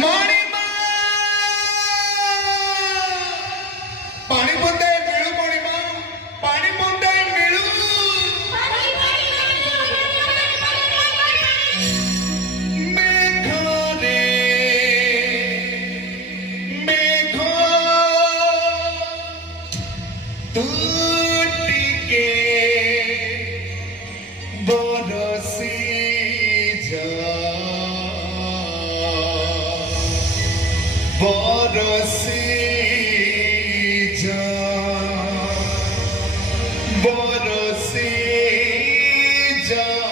मणिमा पानी पुंदे मिळू मणिमा पानी पुंदे मिळू मेघरे मेघ तू टिके बरसी बरसी जा बरसी जा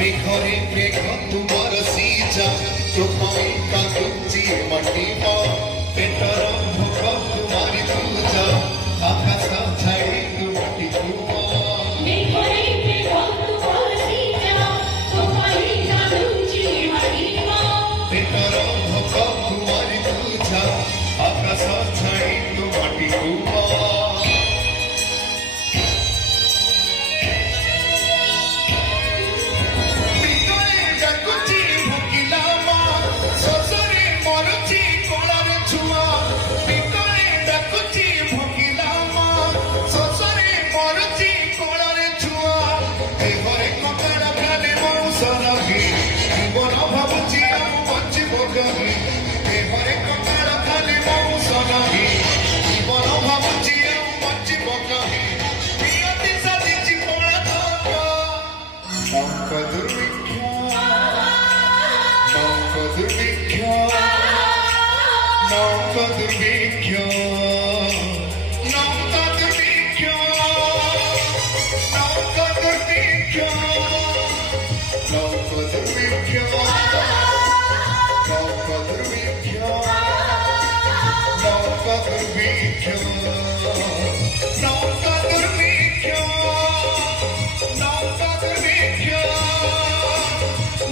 मेघरे मेघ तू बरसी जा तो पाई का तुझी मटी पा पेटर भूख तुम्हारी तू जा आकाश छाई तू मटी तू मेघरे मेघ तू बरसी जा तो पाई का तुझी मटी पा पेटर भूख तुम्हारी तू जा आकाश छाई तू मटी तू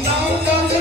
Now